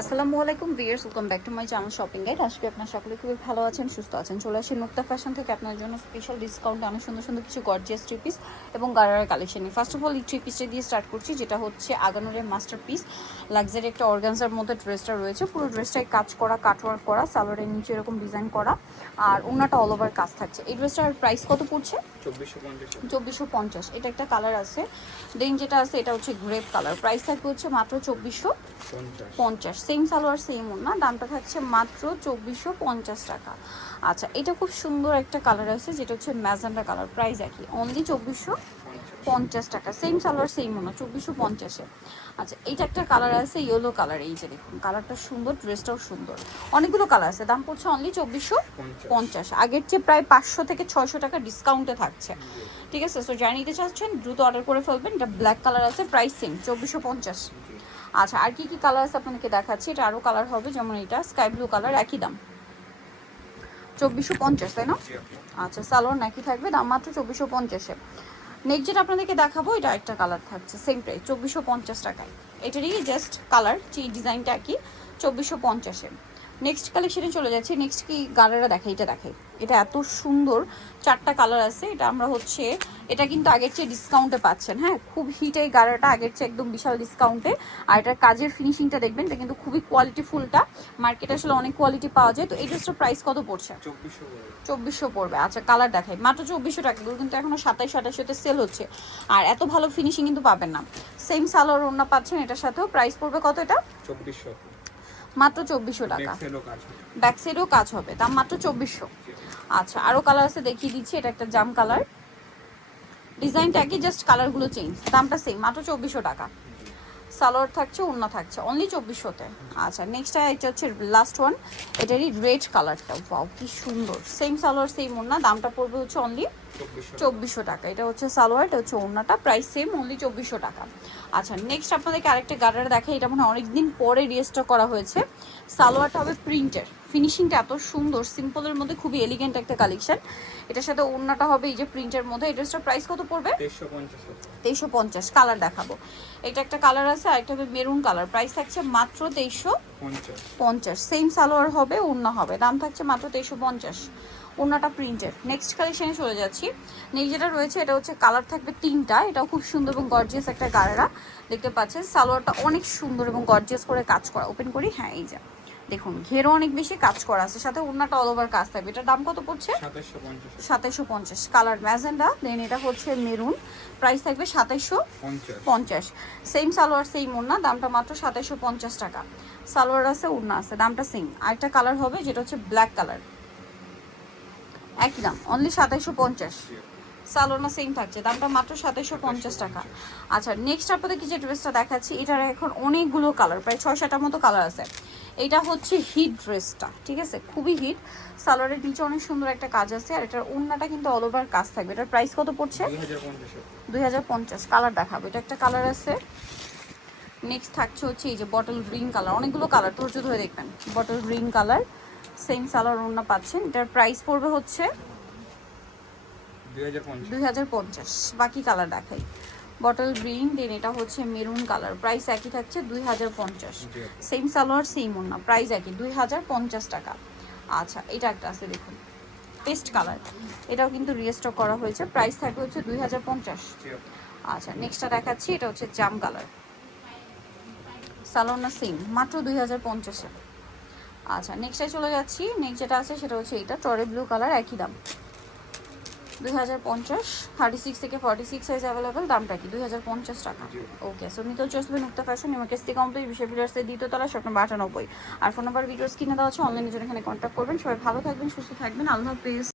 আসসালামু আলাইকুম viewers, welcome back to my channel shopping guide. আজকে আপনারা সকলে খুবই ভালো আছেন, সুস্থ আছেন। চলে আসি মুক্তা ফ্যাশন থেকে আপনার জন্য স্পেশাল ডিসকাউন্টে অনেক সুন্দর সুন্দর কিছু গর্জিয়াস থ্রি পিস এবং গারারা কালেকশন নিয়ে। ফার্স্ট অফ অল এই থ্রি পিসটা দিয়ে স্টার্ট করছি, যেটা হচ্ছে আগানোরের মাস্টার পিস লাক্সারি একটা অর্গানজার মধ্যে ড্রেসটা রয়েছে। পুরো ড্রেসটাই কাজ করা, কাটওয়ার্ক করা, সালোয়ারের নিচে এরকম ডিজাইন করা আর ওনাটা অল ওভার কাজ থাকছে। এই ড্রেসটার প্রাইস কত পড়ছে? 2450। এটা একটা কালার আছে, দেন যেটা আছে এটা হচ্ছে গ্রেপ কালার। প্রাইস থাকবে হচ্ছে মাত্র 2450। সেম সালোয়ার সেম ওড়না, দামটা থাকছে মাত্র 2450 টাকা। আচ্ছা, এটা খুব সুন্দর একটা কালার আছে, যেটা হচ্ছে ম্যাজেন্ডা কালার। প্রাইস একই, অনলি 2450 টাকা। সেম সালোয়ার সেম ওড়না, 2450-এ। আচ্ছা, এইটা একটা কালার আছে ইয়েলো কালার। এই যে দেখুন, কালারটা সুন্দর, ড্রেসটাও সুন্দর। অনেকগুলো কালার আছে, দাম পড়ছে অনলি 2450। আগের চেয়ে প্রায় 500 থেকে 600 টাকা ডিসকাউন্টে থাকছে। ঠিক আছে, সো যারা নিতে চাচ্ছেন দ্রুত অর্ডার করে ফেলবেন। এটা ব্ল্যাক কালার আছে, প্রাইস সেম 2450। আচ্ছা, আর কি কি কালার আছে আপনাদেরকে দেখাচ্ছি। এটা আরও কালার হবে, যেমন এটা স্কাই ব্লু কালার, একই দাম 2450, তাই না? আচ্ছা, সালোয়ার নাকি থাকবে, দাম মাত্র 2450-এ। নেক্সট যেটা আপনাদেরকে দেখাবো, এটা একটা কালার থাকছে, সেম প্রাইস 2450 টাকায়। এটারই জাস্ট কালার, যে ডিজাইনটা কি, 2450-এ। নেক্সট কালেকশনে চলে যাচ্ছে। নেক্সট কি গারারা দেখাই, এটা দেখাই। এটা এত সুন্দর, 4টা কালার আছে। এটা আমরা হচ্ছে, এটা কিন্তু আগের চেয়ে ডিসকাউন্টে পাচ্ছেন। হ্যাঁ, খুব হিট এই গারাটা, আগের চেয়ে একদম বিশাল ডিসকাউন্টে। আর এটার কাজের ফিনিশিংটা দেখবেন, এটা কিন্তু খুবই কোয়ালিটিফুলটা। মার্কেটে আসলে অনেক কোয়ালিটি পাওয়া যায়। তো এই ড্রেসটার প্রাইস কত পড়ছে? 2400 পড়বে। আচ্ছা, কালার দেখাই, মাত্র 2400 টাকা। এগুলো কিন্তু এখনো 27-28-তে সেল হচ্ছে। আর এত ভালো ফিনিশিং কিন্তু পাবেন না। সেম সালোয়ার ওড়না পাচ্ছেন এটার সাথেও। প্রাইস পড়বে কত এটা? 2400, মাত্র 2400 টাকা। ব্যাক সাইডেও কাজ হবে, দাম মাত্র 2400। আচ্ছা, আরও কালার আছে, দেখিয়ে দিচ্ছি। এটা একটা জাম কালার, ডিজাইনটা একই, জাস্ট কালারগুলো চেঞ্জ। দামটা সেম, মাত্র 2400 টাকা। সালোয়ার থাকছে, ওড়না থাকছে, অনলি 2400-তে। আচ্ছা, নেক্সট এটা হচ্ছে লাস্ট ওয়ান। এটারই রেড কালারটা, ওয়াও কি সুন্দর। সেম সালোয়ার সেম ওড়না, দামটা পড়বে হচ্ছে অনলি 2400 টাকা। এটা হচ্ছে সালোয়ার, এটা হচ্ছে ওড়নাটা, প্রাইস সেম, অনলি 2400 টাকা। আচ্ছা, নেক্সট আপনাদেরকে আরেকটা গারারা দেখাই। এটা মনে হয় অনেকদিন পরে রিস্টক করা হয়েছে। সালোয়ারটা হবে প্রিন্টের, ফিনিশিংটা এত সুন্দর, সিম্পলের মধ্যে খুবই এলিগেন্ট একটা কালেকশন। এটার সাথে ওড়নাটা হবে এই যে প্রিন্টের মধ্যে। এই ড্রেসটার প্রাইস কত পড়বে? 2350। কালার দেখাবো, এটা একটা কালার আছে, আরেকটা হবে মেরুন কালার। প্রাইস থাকছে মাত্র 2350। সেম সালোয়ার হবে, ওড়না হবে, দাম থাকছে মাত্র 2350। ওড়নাটা প্রিন্টের। নেক্সট কালেকশনে চলে যাচ্ছি। নেক্সট যেটা রয়েছে, এটা হচ্ছে কালার থাকবে 3টা। এটাও খুব সুন্দর এবং গর্জিয়াস একটা গারারা, দেখতে পাচ্ছেন। সালোয়ারটা অনেক সুন্দর এবং গর্জিয়াস করে কাজ করা। ওপেন করি, হ্যাঁ এই যে দেখুন, ঘেরও অনেক বেশি কাজ করা আছে, সাথে ওড়নাটা অল ওভার কাজ থাকবে। এটার দাম কত পড়ছে? 2750। কালার ম্যাজেন্ডা, দেন এটা হচ্ছে মেরুন। প্রাইস থাকবে 2750। সেম সালোয়ার সেম ওড়না, দামটা মাত্র 2750 টাকা। সালোয়ার আছে, ওড়না আছে, দামটা সেম। আরেকটা কালার হবে, যেটা হচ্ছে ব্ল্যাক কালার, একই দাম, অনলি 2750। সালোনা সেম থাকছে, দামটা মাত্র 2750 টাকা। আচ্ছা, নেক্সট আপনাদেরকে যে ড্রেসটা দেখাচ্ছি, এটার এখন অনেকগুলো কালার, প্রায় 6-7টার মতো কালার আছে। এটা হচ্ছে হিট ড্রেসটা, ঠিক আছে, খুবই হিট। সালোয়ারের নিচে অনেক সুন্দর একটা কাজ আছে, আর এটার ওড়নাটা কিন্তু অল ওভার কাজ থাকবে। এটার প্রাইস কত পড়ছে? 2050। কালার দেখাবো, এটা একটা কালার আছে। নেক্সট থাকছে হচ্ছে এই যে বটল গ্রিন কালার। অনেকগুলো কালার, ধৈর্য ধরে দেখবেন। Bottle green colour, same salwar ওড়না পাচ্ছেন। এটার প্রাইস পড়বে হচ্ছে 2050। বাকি কালার দেখাই, বটল গ্রিন, দেন এটা হচ্ছে মেরুন কালার। প্রাইস একই থাকছে 2050। সেম সালোয়ার সেম ওড়না, প্রাইস একই 2050 টাকা। আচ্ছা, এটা একটা আছে দেখুন, পেস্ট কালার। এটাও কিন্তু রিস্টক করা হয়েছে, প্রাইস থাকবে হচ্ছে 2050। আচ্ছা, নেক্সটটা দেখাচ্ছি। এটা হচ্ছে জাম কালার, সালোয়ার সেম, মাত্র 2050-এ। আচ্ছা, নেক্সটে চলে যাচ্ছি। নেক্সট যেটা আছে সেটা হচ্ছে এটা টরে ব্লু কালার, একই দাম 2050। 36 থেকে 46 সাইজ অ্যাভেলেবেল, দামটা কি? 2050 টাকা। ওকে, সো নিতে চলে মুক্তা ফ্যাশন, এমআরকেসি কমপ্লিট, বিশ্ব বিলাসের দ্বিতীয়তলা, শপ নম্বর 98। আর ফোন নাম্বার ভিডিওস কিনে দেওয়া আছে, অনলাইনে জন্য এখানে কন্ট্যাক্ট করবেন। সবাই ভালো থাকবেন, সুস্থ থাকবেন, আল্লাহ হাফেজ।